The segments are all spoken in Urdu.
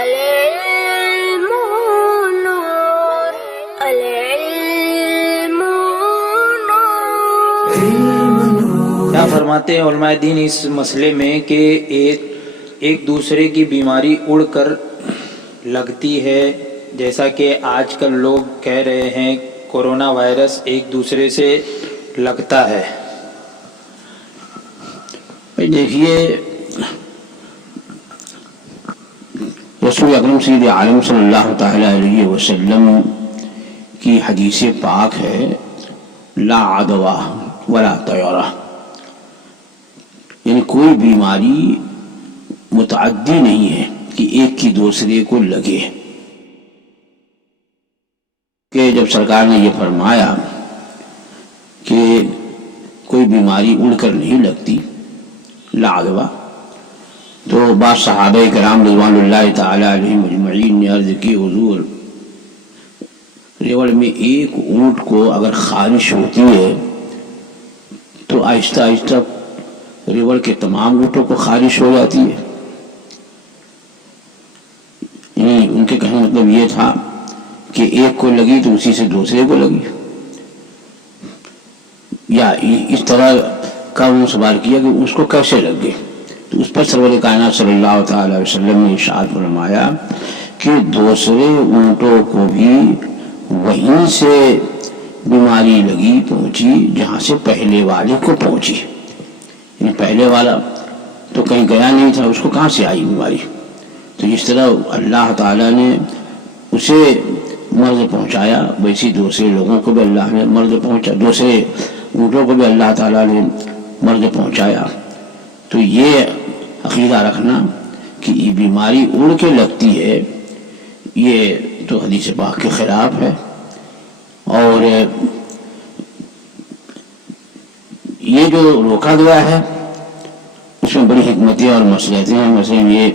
العلم نور العلم نور. کیا فرماتے ہیں علماء دین اس مسئلے میں کہ ایک دوسرے کی بیماری اڑ کر لگتی ہے، جیسا کہ آج کل لوگ کہہ رہے ہیں کورونا وائرس ایک دوسرے سے لگتا ہے؟ دیکھیے، رسول اکرم سید عالم صلی اللہ تعالی علیہ وسلم کی حدیث پاک ہے، لا عدوہ ولا طیرہ، یعنی کوئی بیماری متعدی نہیں ہے کہ ایک کی دوسرے کو لگے. کہ جب سرکار نے یہ فرمایا کہ کوئی بیماری اڑ کر نہیں لگتی، لا عدوہ، تو بعض صحابہ کرام رضوان اللہ تعالی علیہم اجمعین نے عرض کی، حضور ریوڑ میں ایک اونٹ کو اگر خارش ہوتی ہے تو آہستہ آہستہ ریوڑ کے تمام اونٹوں کو خارش ہو جاتی ہے. یعنی ان کے کہنے مطلب یہ تھا کہ ایک کو لگی تو اسی سے دوسرے کو لگی، یا اس طرح کا وہ سوال کیا کہ اس کو کیسے لگ گئی. تو اس پر سرور کائنات صلی اللہ تعالی علیہ وسلم نے ارشاد فرمایا کہ دوسرے اونٹوں کو بھی وہیں سے بیماری لگی پہنچی جہاں سے پہلے والے کو پہنچی. یعنی پہلے والا تو کہیں گیا نہیں تھا، اس کو کہاں سے آئی بیماری. تو جس طرح اللہ تعالیٰ نے اسے مرض پہنچایا، ویسی دوسرے لوگوں کو بھی اللہ نے مرض پہنچا، دوسرے اونٹوں کو بھی اللہ تعالیٰ نے مرض پہنچایا. تو یہ عقیدہ رکھنا کہ یہ بیماری اڑ کے لگتی ہے، یہ تو حدیث پاک کے خلاف ہے. اور یہ جو روکا گیا ہے اس میں بڑی حکمتیں اور مصلحتیں ہیں. مثلا یہ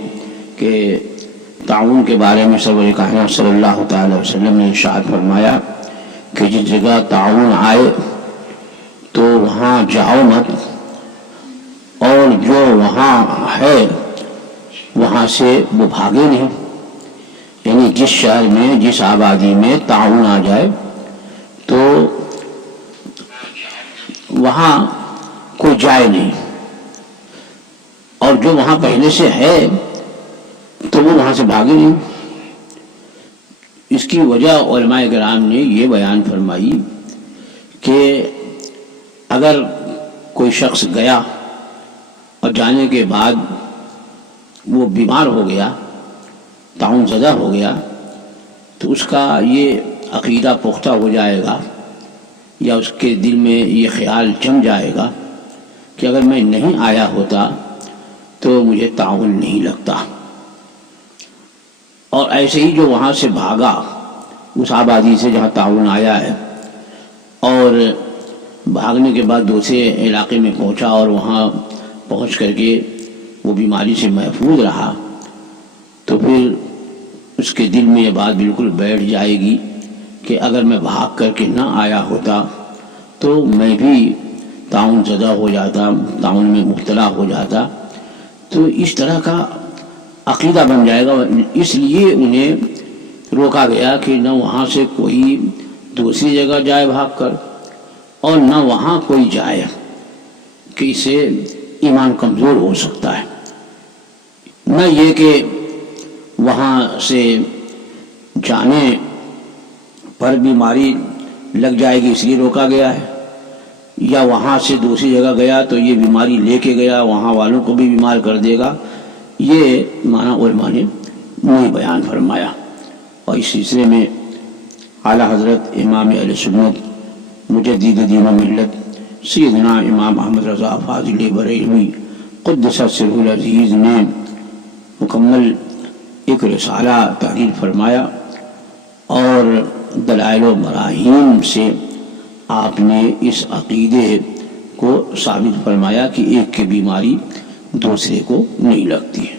کہ تعاون کے بارے میں سرور کائنات صلی اللہ تعالی وسلم نے ارشاد فرمایا کہ جس جگہ تعاون آئے تو وہاں جاؤ مت، اور جو وہاں ہے وہاں سے وہ بھاگے نہیں. یعنی جس شہر میں، جس آبادی میں تعاون آ جائے تو وہاں کوئی جائے نہیں، اور جو وہاں پہلے سے ہے تو وہ وہاں سے بھاگے نہیں. اس کی وجہ علماء کرام نے یہ بیان فرمائی کہ اگر کوئی شخص گیا اور جانے کے بعد وہ بیمار ہو گیا، تعاون زدہ ہو گیا، تو اس کا یہ عقیدہ پختہ ہو جائے گا، یا اس کے دل میں یہ خیال جم جائے گا کہ اگر میں نہیں آیا ہوتا تو مجھے تعاون نہیں لگتا. اور ایسے ہی جو وہاں سے بھاگا اس آبادی سے جہاں تعاون آیا ہے، اور بھاگنے کے بعد دوسرے علاقے میں پہنچا اور وہاں پہنچ کر کے وہ بیماری سے محفوظ رہا، تو پھر اس کے دل میں یہ بات بالکل بیٹھ جائے گی کہ اگر میں بھاگ کر کے نہ آیا ہوتا تو میں بھی تعاون زدہ ہو جاتا، تعاون میں مبتلا ہو جاتا. تو اس طرح کا عقیدہ بن جائے گا. اس لیے انہیں روکا گیا کہ نہ وہاں سے کوئی دوسری جگہ جائے بھاگ کر، اور نہ وہاں کوئی جائے کہ اسے ایمان کمزور ہو سکتا ہے. نہ یہ کہ وہاں سے جانے پر بیماری لگ جائے گی اس لیے روکا گیا ہے، یا وہاں سے دوسری جگہ گیا تو یہ بیماری لے کے گیا، وہاں والوں کو بھی بیمار کر دے گا. یہ معنی علماء نے نہیں بیان فرمایا. اور اس سلسلے میں اعلیٰ حضرت امام اہل سنت مجدد دین و ملت سیدنا امام احمد رضا فاضل بریلوی قدس سرہ العزیز نے مکمل ایک رسالہ تحریر فرمایا، اور دلائل و براہین سے آپ نے اس عقیدے کو ثابت فرمایا کہ ایک کی بیماری دوسرے کو نہیں لگتی ہے.